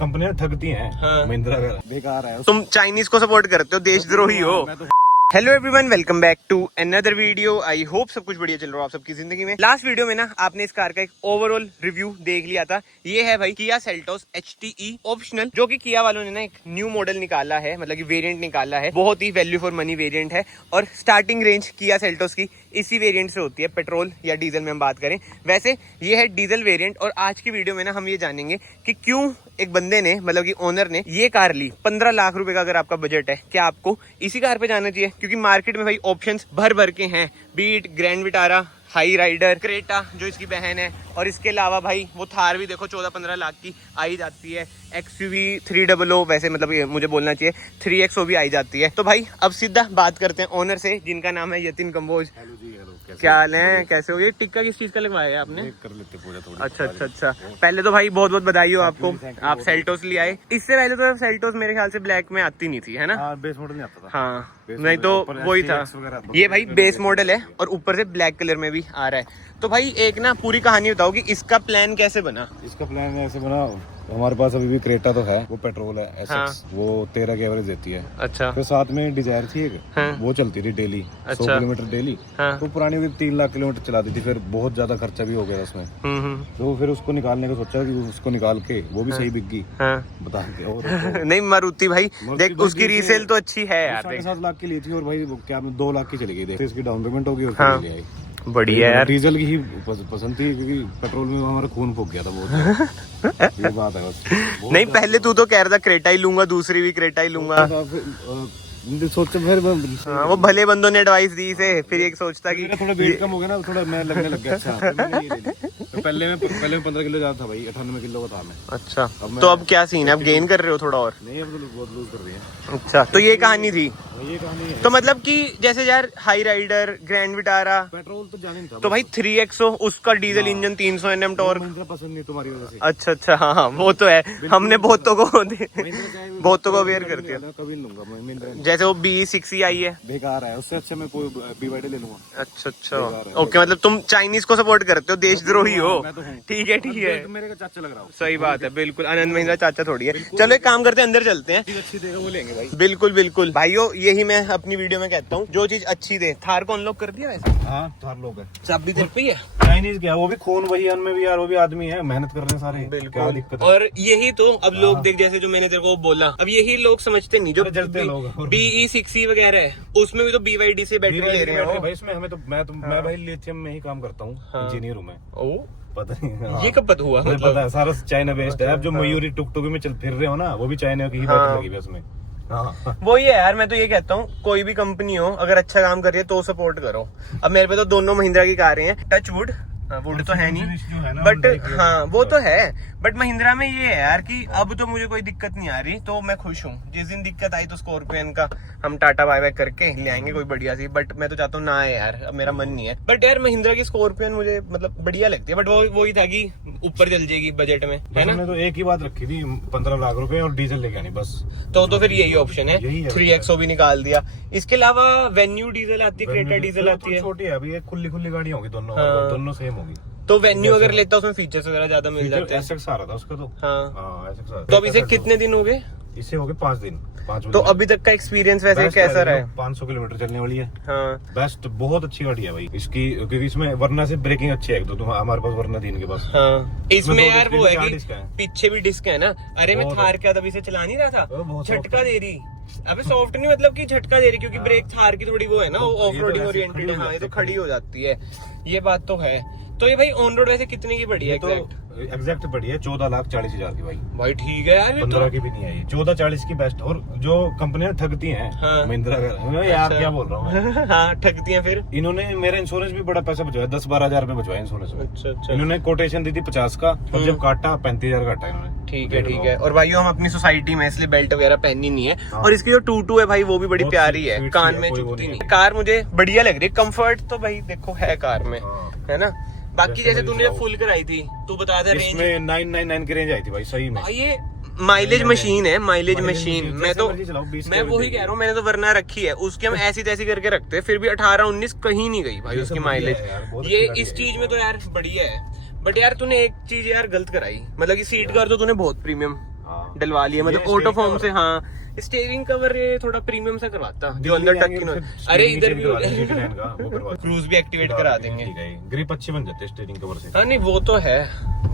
कंपनियां ठगती हैं। हाँ। महिंद्रा बेकार है। तुम चाइनीज को सपोर्ट करते हो, देशद्रोही हो। Hello everyone, welcome back to another video. I hope सब कुछ बढ़िया चल रहा हो आप सबकी जिंदगी में। लास्ट वीडियो में ना आपने इस कार का एक ओवरऑल रिव्यू देख लिया था। ये है भाई किया सेल्टोस HTE ऑप्शनल, जो कि किया वालों ने ना एक न्यू मॉडल निकाला है, मतलब कि वेरिएंट निकाला है। बहुत ही वैल्यू फॉर मनी वेरिएंट है और स्टार्टिंग रेंज किया सेल्टोस की इसी वेरिएंट से होती है, पेट्रोल या डीजल में हम बात करें। वैसे ये है डीजल वेरिएंट और आज की वीडियो में ना हम ये जानेंगे कि क्यों एक बंदे ने, मतलब कि ओनर ने ये कार ली। 15 लाख रुपए का अगर आपका बजट है, क्या आपको इसी कार पे जाना चाहिए? क्योंकि मार्केट में भाई ऑप्शंस भर भर के हैं, Beat, Grand Vitara, Hyryder, Creta जो इसकी बहन है, और इसके अलावा भाई वो थार भी देखो 14-15 लाख की आई जाती है। XUV 300, वैसे मतलब ये मुझे बोलना चाहिए 3XO भी आई जाती है। तो भाई अब सीधा बात करते हैं ओनर से, जिनका नाम है यतिन कंबोज। हेलो जी, हेलो। क्या हाल है, कैसे हो? ये टिक्का किस चीज का लगवाया है आपने? कर लेते पूजा थोड़ी। अच्छा। पहले तो भाई बहुत बहुत बधाई हो आपको, आप सेल्टोस ले आए। इससे पहले तो सेल्टोस मेरे ख्याल से ब्लैक में आती नहीं थी, है ना? बेस मॉडल नहीं आता था। हाँ, नहीं तो वही था। ये भाई बेस मॉडल है और ऊपर से ब्लैक कलर में भी आ रहा है। तो भाई एक ना पूरी कहानी बताओ कि इसका प्लान कैसे बना? इसका प्लान ऐसे बना, हमारे पास अभी भी क्रेटा तो है, वो पेट्रोल है SX, हाँ। वो 13 की एवरेज देती है। अच्छा। फिर साथ में डिजायर थी एक, हाँ। वो चलती थी डेली 100 अच्छा। Kilometre daily. हाँ। तो पुरानी भी 3 लाख किलोमीटर चलाती थी, फिर बहुत ज्यादा खर्चा भी हो गया उसमें। तो फिर उसको निकालने का सोचा कि उसको निकाल के वो भी सही बिक गई। हाँ। बता के और नहीं, मारुति भाई देख, भाई उसकी रीसेल तो अच्छी है यार। 7.5 लाख की ली थी और भाई वो क्या 2 लाख की चली गई। देख इसकी डाउन पेमेंट होगी और हाँ। फिर ले आई। बढ़िया यार। डीजल की ही पसंद थी, क्योंकि पेट्रोल में हमारा खून फूक गया था बहुत। ये बात है बस। नहीं, पहले तू तो कह रहा था क्रेटा ही लूंगा, दूसरी भी क्रेटा ही लूंगा। सोचते फिर हाँ, वो भले बंदों ने एडवाइस दी से, फिर एक सोचता कि थोड़ा वेट कम हो गया ना, थोड़ा मैं लगने लग गया। अच्छा फिर मैंने ये ले ली। तो पहले में 15 किलो ज्यादा था भाई, 98 किलो का था मैं। अच्छा, तो अब क्या सीन है? अब गेन कर रहे हो थोड़ा और? नहीं, अब तो बहुत लूज कर रही है। अच्छा, तो ये कहानी थी। ये कहानी है। तो मतलब कि जैसे यार Hyryder, Grand Vitara, petrol तो जाने नहीं था। तो भाई 3XO उसका diesel engine 300 Nm torque. Mahindra पसंद नहीं तुम्हारी वजह से। अच्छा, हाँ, वो तो है। हमने बहुतों को अवेयर कर दिया। कभी नहीं लूंगा मैं महिंद्रा। जैसे वो BE6 आई है, बेकार है, उससे अच्छा मैं कोई BYD ले लूंगा। अच्छा। ओके, मतलब तुम चाइनीज को सपोर्ट करते हो, देशद्रोही हो। मैं तो हूँ। ठीक है। मेरे का चाचा लग रहा हूँ। सही बात है, बिल्कुल। आनंद महिंद्रा चाचा थोड़ी है। चलो एक काम करते हैं, अंदर चलते हैं। अच्छी देगा वो लेंगे भाई। बिल्कुल भाइयों, यही मैं अपनी वीडियो में कहता हूँ, जो चीज अच्छी दे। थार को अनलॉक कर दिया वैसे? हाँ, थार लोग है। चाबी तेरे पे ही है? चाइनीज क्या, वो भी खून वही है उनमें भी यार, वो भी आदमी है, मेहनत कर रहे हैं सारे। क्या दिक्कत है? और यही तो अब लोग देख, जैसे जो मैंने तेरे को बोला, अब यही लोग समझते नहीं, जो जलते लोग। BE6 वगैरह है, उसमें भी तो BYD से बैटरी ले रहे हैं भाई। इसमें हमें तो मैं भाई लिथियम में ही काम करता हूँ, इंजीनियर हूँ मैं। ओ, पता नहीं ये कब पता हुआ? मुझे पता है, सारा चाइना बेस्ड है। अब जो मयूरी टुकटुक में चल फिर रहे हो ना, वो भी चाइना की ही बैटरी लगी है उसमें। वही है यार, मैं तो ये कहता हूँ, कोई भी कंपनी हो अगर अच्छा काम कर रही है तो सपोर्ट करो। अब मेरे पे तो दोनों महिंद्रा की कारें हैं, टच वुड, वुड तो है नहीं, बट हाँ वो तो है। बट महिंद्रा में ये है यार कि अब तो मुझे कोई दिक्कत नहीं आ रही, तो मैं खुश हूँ। जिस दिन दिक्कत आई तो स्कॉर्पियन का हम टाटा बाय बाय करके ले आएंगे कोई बढ़िया सी, बट मैं तो चाहता हूँ ना आए यार, अब मेरा मन नहीं है। बट यार महिंद्रा की स्कॉर्पियन मुझे मतलब बढ़िया लगती है, बट वो ही था कि ऊपर चल जाएगी बजट में, है ना? मैंने तो एक ही बात रखी थी, 15 लाख रुपए और डीजल लेके आनी बस। तो फिर यही ऑप्शन है, 3XO भी निकाल दिया। इसके अलावा वेन्यू डीजल आती है, क्रेटा डीजल आती है। छोटी है अभी, एक खुली गाड़ी होगी दोनों सेम होगी। तो वेन्यू अगर लेता उसमें फीचर्स वगैरह ज्यादा मिल जाते हैं। SX आ रहा था उसका तो। हाँ। SX आ रहा था। तो अब इसे कितने दिन हो गए? इसे हो गए 5 दिन। तो अभी तक का एक्सपीरियंस वैसे कैसा रहा है? 500 किलोमीटर चलने वाली है। हाँ। बेस्ट, बहुत अच्छी गाड़ी है भाई इसकी, क्योंकि इसमें वरना से ब्रेकिंग अच्छी है। तो हमारे पास वरना थी इनके पास। हाँ। इसमें यार वो है कि डिस्क है। पीछे भी डिस्क है ना। अरे मैं थार क्या तभी से चला नहीं रहा था, झटका दे रही। अबे सॉफ्ट नहीं, मतलब कि झटका दे रही, क्योंकि ब्रेक थार की थोड़ी वो है ना, वो ऑफ रोडिंग ओरिएंटेड है। हाँ, ये तो खड़ी हो जाती है, ये बात तो है। तो ये भाई ऑन रोड वैसे कितने की पड़ी है? एग्जैक्ट पड़ी है 14,40,000 की भाई ठीक है यार, 15 की भी नहीं है ये, 14,40 की बेस्ट। और जो कंपनियां ठगती हैं, हाँ। महिंद्रा यार क्या बोल रहा हूँ हाँ, ठगती हैं। फिर इन्होंने मेरा इंश्योरेंस भी बड़ा पैसा बचवाया, 10-12 हजार रुपए बचवाया इंश्योरेंस में। अच्छा। इन्होंने कोटेशन दी थी 50 का, और जब काटा 35,000 काटा इन्होंने। ठीक है। और भाइयों, हम अपनी सोसाइटी में इसलिए बेल्ट वगैरह पहनी नहीं है। और इसकी जो टूटू है भाई, वो भी बड़ी प्यारी है, कान में चुभती नहीं। कार मुझे बढ़िया लग रही है, कंफर्ट तो भाई देखो है कार में, है ना? बाकी जैसे तूने फुल कराई थी, तू बता दे, इसमें 999 की रेंज आई थी भाई, सही में। ये माइलेज मशीन है, माइलेज मशीन। मैं वही कह रहा हूँ, मैंने तो वरना रखी है उसकी, हम ऐसी तैसी करके रखते हैं, फिर भी 18-19 कहीं नहीं गई भाई उसकी माइलेज। ये इस चीज में तो यार बढ़िया है। बट यार तूने एक चीज यार गलत कराई, मतलब कि सीट कवर तो तूने बहुत प्रीमियम हाँ। डलवा लिया, मतलब ये ऑटो फॉर्म steering से। हाँ स्टीयरिंग कवर ये थोड़ा प्रीमियम सा करवाता जो अंदर टच की। अरे इधर भी क्रूज भी एक्टिवेट करा देंगे, ग्रिप अच्छी बन जाती है स्टीयरिंग कवर से। हाँ नहीं वो तो है,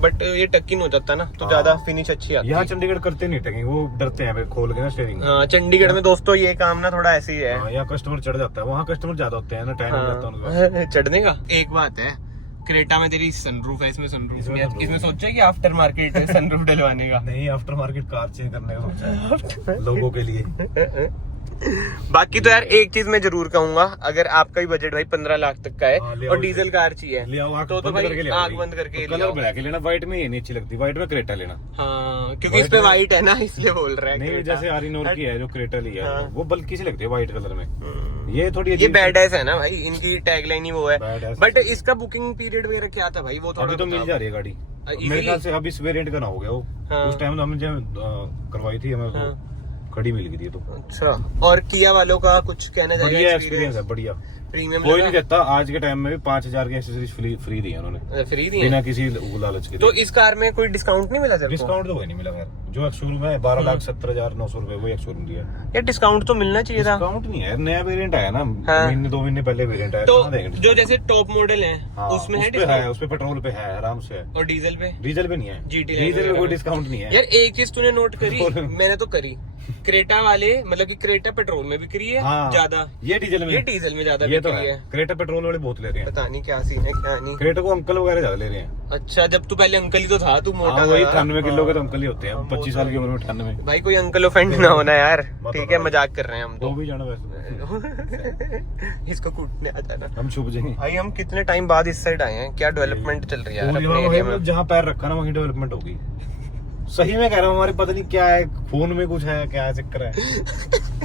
बट ये टकिन हो जाता ना तो ज्यादा फिनिश अच्छी आती है। यहाँ चंडीगढ़ करते नहीं टकिंग, वो डरते हैं खोल के ना स्टीयरिंग। हाँ चंडीगढ़ में दोस्तों ये काम ना थोड़ा ऐसे ही है। यहाँ कस्टमर चढ़ जाता है, वहाँ कस्टमर ज्यादा होते हैं ना, टाइम नहीं लगता उनको चढ़ने का। एक बात है क्रेटा में तेरी सनरूफ है, इसमें सनरूफ इसमें सोचा कि आफ्टर मार्केट सनरूफ डलवाने का। नहीं, आफ्टर मार्केट कार चेंज करने का सोचा है लोगों के लिए। बाकी तो यार एक चीज मैं जरूर कहूंगा, अगर आपका भी बजट भाई 15 लाख तक का है और डीजल कार चाहिए तो भाई आग बंद करके कलर ब्लैक लेना, व्हाइट में ये नहीं अच्छी लगती, व्हाइट में क्रेटा लेना। हाँ क्योंकि इस पे व्हाइट है ना इसलिए बोल रहा है। नहीं जैसे आरिनोर की है जो क्रेटा लिया है वो बल्कि सी लगती है व्हाइट कलर में। ये थोड़ी ये बैड एस है ना भाई, इनकी टैगलाइन ही वो है। Badass। बट इसका बुकिंग पीरियड वगैरह क्या था भाई, वो थोड़ा अभी तो मिल जा रही है गाड़ी मेरे ख्याल से। अब इस वेरिएंट का ना हो गया वो, उस टाइम तो हमने जब करवाई थी हमें खड़ी मिल गई थी तो। अच्छा, और किया वालों का कुछ कहना चाहिए? बढ़िया एक्सपीरियंस है, बढ़िया। प्रीमियम कोई नहीं कहता, आज के टाइम में भी 5,000 की एक्सेसरीज फ्री दी है उन्होंने, फ्री दी बिना किसी लालच के। तो इस कार में कोई डिस्काउंट नहीं मिला? डिस्काउंट तो कोई नहीं मिला खैर, जो शोरूम है 12,70,900 रुपए वो एक शोरूम दिया है। यार डिस्काउंट तो मिलना चाहिए था। डिस्काउंट नहीं है, नया वेरिएंट आया ना, महीने 2 महीने पहले वेरिएंट आया तो कहाँ देंगे जो जैसे टॉप मॉडल है उसमें है डिस्काउंट? उस पे पेट्रोल पे है, आराम से है। और डीजल पे? डीजल पे नहीं है, GT डीजल पे कोई डिस्काउंट नहीं है। यार एक चीज तूने नोट करी, मैंने तो करी, क्रेटा वाले मतलब कि क्रेटा पेट्रोल में बिक रही है ज्यादा, ये डीजल में ज्यादा ये बिक तो रही है। क्रेटा पेट्रोल वाले बहुत ले रहे हैं, पता नहीं क्या सीन है क्या नहीं। क्रेटा को अंकल वगैरह ज्यादा ले रहे हैं। अच्छा, जब तू पहले अंकल ही तो था, तू मोटा वही 98 किलो के तो अंकल ही होते हैं, 25 साल की उम्र में 98। भाई कोई अंकल ऑफेंड ना होना यार, ठीक है मजाक कर रहे हैं हम तो। भी जाना वैसे इसको कूटने आ जाना, हम छुप जाएंगे। भाई हम कितने टाइम बाद इस साइड आए हैं, क्या डेवलपमेंट चल रही है यार अपने एरिया में। जहाँ पैर रखा ना वहीं डेवलपमेंट होगी, सही में कह रहा हूँ। हमारे पता नहीं क्या है, फोन में कुछ है, क्या चक्कर है।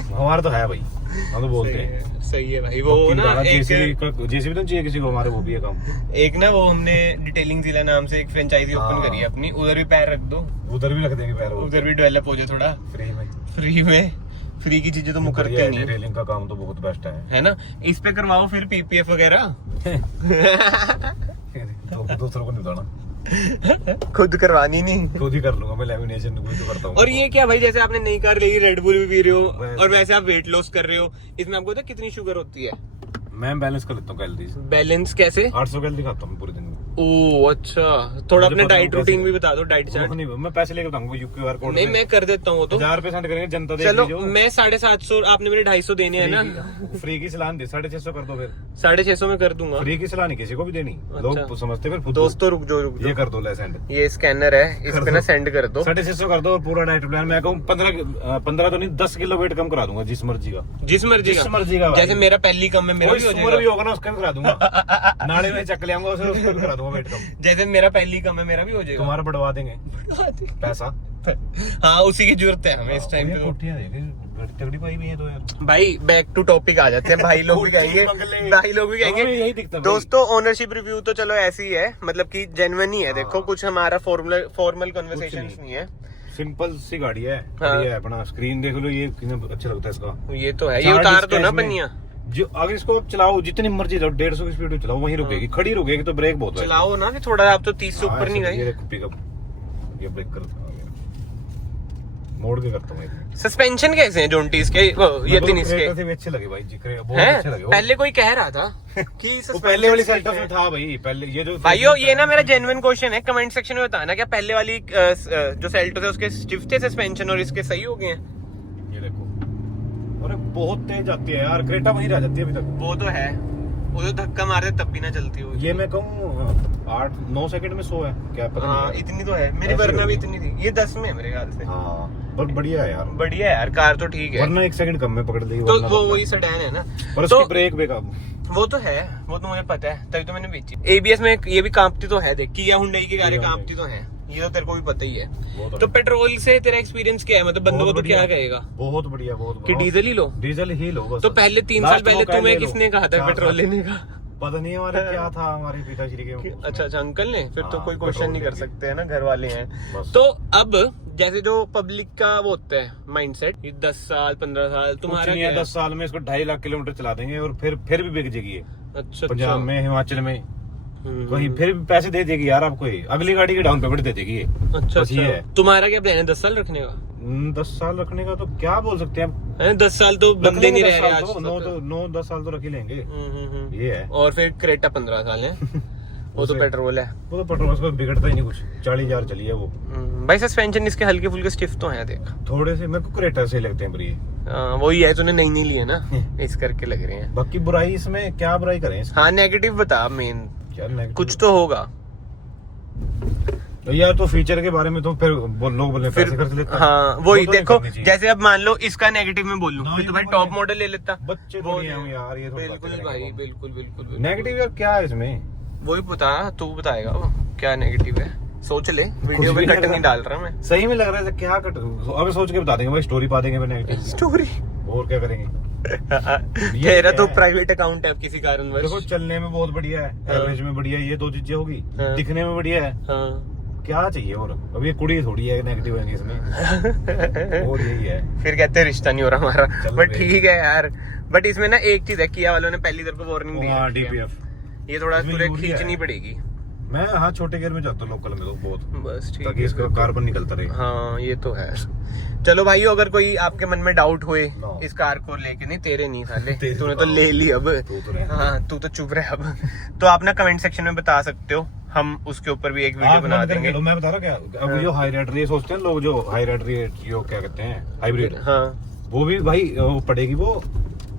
हमारा तो है भाई, हम तो बोलते हैं। सही है भाई, वो ना जेसीबी तो चाहिए किसी को, हमारे वो भी है काम। एक ना वो हमने डिटेलिंग जिला नाम से एक फ्रेंचाइजी ओपन करी है अपनी, उधर भी पैर रख दो, उधर भी रख देंगे पैर, उधर भी डेवलप हो जाए थोड़ा फ्री की चीजें तो मुकरते नहीं। डिटेलिंग का काम तो बहुत बेस्ट है ना, इस पे करवाओ फिर PPF वगैरह। दूसरों को नहीं बताना, खुद करवानी नहीं, खुद ही कर लूंगा मैं, लैमिनेशन खुद ही करता हूँ। और ये क्या भाई, जैसे आपने नई कार ली, रेड बुल भी पी रहे हो और वैसे आप वेट लॉस कर रहे हो, इसमें आपको पता कितनी शुगर होती है? मैं बैलेंस कर लेता हूँ कैलोरीज। बैलेंस कैसे? 800 कैलोरी खाता हूँ पूरे दिन में। ओह अच्छा, थोड़ा अपने डाइट रूटीन भी बता दो, डाइट चार्ट। नहीं मैं पैसे लेकर बताऊंगा, QR कोड नहीं मैं कर देता हूँ तो 1000 रुपए सेंड करेंगे, जनता दे। चलो मैं 750, आपने मेरे 250 देने हैं ना। फ्री की सलाह दे, 650 कर दो फिर। 650 में कर दूंगा। फ्री की सलाह नहीं किसी को भी देनी, लोग समझते फिर। दोस्तों रुक जो ये कर दो, ले सेंड। ये स्कैनर है, इस पे ना सेंड कर दो। 650 कर दो और पूरा डाइट प्लान मैं कहूँ 15 तो नहीं 10 किलो वेट कम करा दूंगा, जिस मर्जी का। जैसे मेरा पहली कम है, मेरा भी होगा ना, उसका भी करा दूंगा। नाले में चक ले आऊंगा, उसका भी करा दूंगा वेट कम। जैसे मेरा पहली कम है, मेरा भी हो जाएगा। तुम्हारा बढ़वा देंगे पैसा। हाँ उसी की जरूरत है हमें इस टाइम पे। कोठियां तगड़ी पाई भी है तो यार। भाई बैक टू टॉपिक आ जाते हैं, भाई लोग भी कहेंगे यही दिखता है दोस्तों। ओनरशिप रिव्यू तो चलो ऐसी ही है, मतलब कि जेन्युइन ही है। देखो कुछ हमारा फॉर्मल कन्वर्सेशन नहीं है, सिंपल सी गाड़ी है, बढ़िया है। अपना स्क्रीन देख लो, ये कितना अच्छा लगता है इसका। ये तो है, ये उतार दो ना बनिया। जो अगर इसको आप चलाओ जितनी मर्जी चलाओ, 150 की स्पीड में चलाओ, वहीं रुकेगी। खड़ी रुकेगी तो ब्रेक बहुत चलाओ ना, फिर थोड़ा आप तो 30 से ऊपर नहीं गए। ये देखो पिकअप, ये ब्रेक कर मोड़ के करता हूँ। सस्पेंशन कैसे हैं जोंटीज के, ये तीन इसके अच्छे लगे भाई जी, बहुत अच्छे लगे। पहले कोई कह रहा था कि पहले वाली सेल्टोस में था भाई, पहले ये जो भाइयों, ये ना मेरा जेन्युइन क्वेश्चन है, कमेंट सेक्शन में बताना, क्या पहले वाली जो सेल्टोस है उसके स्टिफ थे सस्पेंशन और इसके सही हो गए हैं? ये देखो, अरे बहुत तेज जाती है यार, क्रेटा वहीं रह जाती है अभी तक। वो तो है, वो तो धक्का मारते तब भी ना चलती हो। ये मैं कहूँ 8-9 सेकंड में 100 है क्या पता। हाँ इतनी तो है, मेरी वरना भी इतनी थी। ये 10 में है मेरे ख्याल से। हाँ पर बढ़िया है यार, बढ़िया है यार, कार तो ठीक है। वरना 1 सेकंड कम में पकड़ लेगी तो वो वही सेडान है ना, पर उसकी ब्रेक बेकाबू। वो तो है, वो तो मुझे पता है, तभी तो मैंने बेची। ABS में ये भी कांपती तो है, देख किया हुंडई की गाड़ी कांपती तो है, ये तो तेरे को भी पता ही है। तो पेट्रोल से तेरा एक्सपीरियंस क्या है, मतलब बंदों को तो क्या कहेगा? बहुत बढ़िया, बहुत कि डीजल ही लो, डीजल ही लो बस। तो पहले 3 साल पहले तुम्हें किसने कहा था पेट्रोल लेने का? पता नहीं हमारे क्या था, हमारे पिताश्री के। अच्छा अंकल ने, फिर तो कोई क्वेश्चन नहीं कर सकते है ना, घर वाले हैं। बस। तो अब जैसे जो पब्लिक का वो होता है माइंडसेट, 10 साल 15 साल तुम्हारा क्या है? 10 साल में इसको 2.5 लाख किलोमीटर चला देंगे और फिर भी बिक जाएगी। अच्छा पंजाब में, हिमाचल में कहीं फिर भी पैसे दे देगी यार आपको, ये अगली गाड़ी की डाउन पेमेंट दे देगी ये। अच्छा बस ये अच्छा। है। तुम्हारा क्या प्लान है 10 साल रखने का? 10 साल रखने का तो क्या बोल सकते हैं अब, 10 साल तो बंदे नहीं रह रहे आज तक। 9-10 साल तो रख ही लेंगे। ये है। और फिर क्रेटा 15 साल है। वो तो पेट्रोल है। वो तो पेट्रोल उसको बिगड़ता ही नहीं कुछ, 40,000 चली है वो। भाई सस्पेंशन इसके हल्के फुल्के स्टिफ तो हैं देख। थोड़े से मेरे को क्रेटा से लगते हैं पर ये। वही है, तूने नई नहीं ली है ना, इस करके लग रहे हैं। बाकी बुराई इसमें क्या बुराई करें इसकी? हाँ नेगेटिव बता मेन, क्या negative? कुछ तो होगा यार तो फीचर के बारे में तो फिर लोग बोले फिर। पैसे खर्च लेते हैं। हाँ वही वो तो नहीं देखो, करनी चाहिए। जैसे अब मान लो इसका नेगेटिव में बोल लूं ना, फिर ये तो भाई तो टॉप भाई मॉडल ले लेता। बच्चे तो नहीं हम यार, ये तो बिल्कुल भाई, बिल्कुल बिल्कुल बिल्कुल। नेगेटिव यार क्या है इसमें? वही बता, तू बताएगा वो क्या नेगेटिव है, सोच ले, वीडियो कुछ में भी कट लग नहीं रहा। डाल रहा मैं। सही में लग रहा है क्या कट, अबे सोच के बता देंगे भाई, स्टोरी पा देंगे फिर नेगेटिव स्टोरी और क्या करेंगे। तेरा तो प्राइवेट अकाउंट है अब किसी कारणवश। देखो चलने में बहुत बढ़िया है, हाँ। एवरेज में बढ़िया है, ये 2 चीजें होगी। हाँ। दिखने में बढ़िया है, हाँ क्या चाहिए और? अब ये कुड़ी थोड़ी है नेगेटिव है इसमें, और यही है। फिर कहते हैं रिश्ता नहीं हो रहा हमारा, चल बट बे। ठीक है यार। बट इसमें ना एक चीज है, किया वालों ने पहली तरफ को वार्निंग दी हाँ रखी है। DPF ये थोड़ा इसमें तुझे यूरिया खींचनी है। पड़ेगी। मैं हाँ छोटे गियर में जाता हूँ लोकल में तो बहुत, बस ठीक ताकि है। इसका कार्बन निकलता रहे। हाँ ये तो है। चलो भाई, अगर कोई आपके मन में डाउट हुए No. इस कार को लेके, नहीं तेरे नहीं साले, तेरे तूने तो तो ले ली अब। तू तो रहे। हाँ तू तो चुप रहे अब। तो आप ना कमेंट सेक्शन में बता सकते हो, हम उसके ऊपर भी एक वीडियो आँख बना बंद करके देंगे। लो, मैं बता रहा क्या, अब जो हाई रेट ये सोचते हैं लोग, जो हाई रेट जो क्या कहते हैं हाइब्रिड, हाँ वो भी भाई वो पड़ेगी वो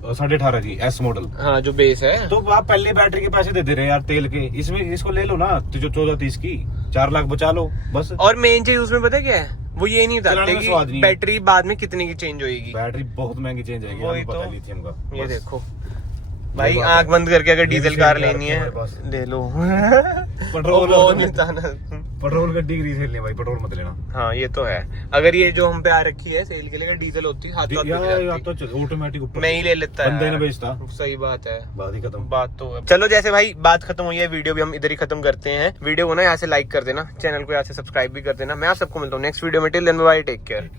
18.5 की S मॉडल। हाँ जो बेस है। तो आप पहले बैटरी के पैसे दे दे रहे हैं यार तेल के, इसमें इसको ले लो ना, जो 14-30 की 4 लाख बचा लो बस। और मेन चीज उसमें पता है क्या है, वो ये नहीं चलाने बताते में स्वाद कि नहीं है। बैटरी बाद में कितने की चेंज होएगी। बैटरी बहुत महंगी चेंज आएगी, वही हमें पता तो। है लिथियम का। ये बस। देखो भाई, बात आंख है। बंद करके अगर डीजल मेरी कार सेल लेनी है हमारे पास। ले लो। पेट्रोल वो नहीं था ना। पेट्रोल का डिग्री से लेना भाई, पेट्रोल मत लेना हाँ ये तो है। अगर ये जो हम पे आ रखी है सेल के लिए, अगर डीजल होती हाथ या तो ऑटोमेटिक ऊपर मैं ही ले लेता बंदे ने है। बेचता, सही बात है। बात ही खत्म। बात तो है। चलो जैसे भाई बात खत्म हुई है, वीडियो भी हम इधर ही खत्म करते हैं। वीडियो को ना यहाँ से लाइक कर देना, चैनल को यहाँ से सब्सक्राइब भी कर देना। मैं आप सबको मिलता हूँ नेक्स्ट वीडियो में। Till then bye, take care.